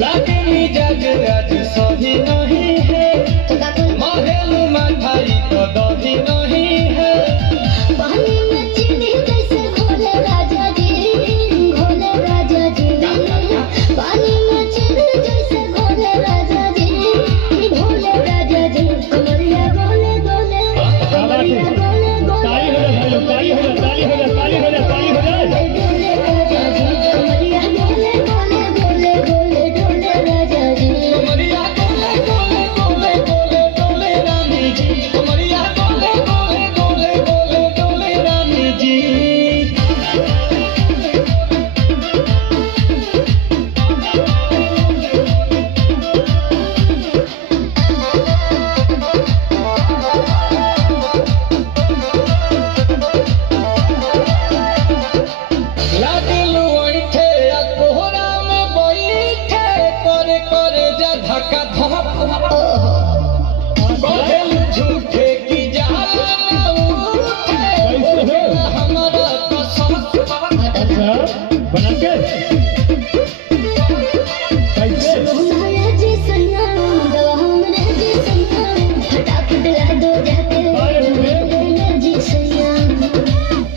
लागे मिजाज आज सही नहीं है, महल मठाई तो दही नहीं है। पानी में चीनी कैसे घोले राजा जी, घोले राजा जी। पानी में चीनी जैसे घोले राजा जी, घोले राजा जी। कमरिया गोले गोले, कमरिया गोले गोले, ताली हो जा, ताली हो जा, ताली हो जा, ताली हो जा, ताली हो जा। डोले राजा जी। कमरिया गोले गोले गोले गोले डोले राजा जी। कमरिया गोले गोले गोले गोले डोले रानी जी, कमरिया गोले गोले गोले गोले डोले रानी जी। लागलू ऐठे आ कोहरा में बैठे, करे करे जा धक्का धप। कहेलू झूठे की जाला ना उठे, हमारा कसम। अच्छा बना के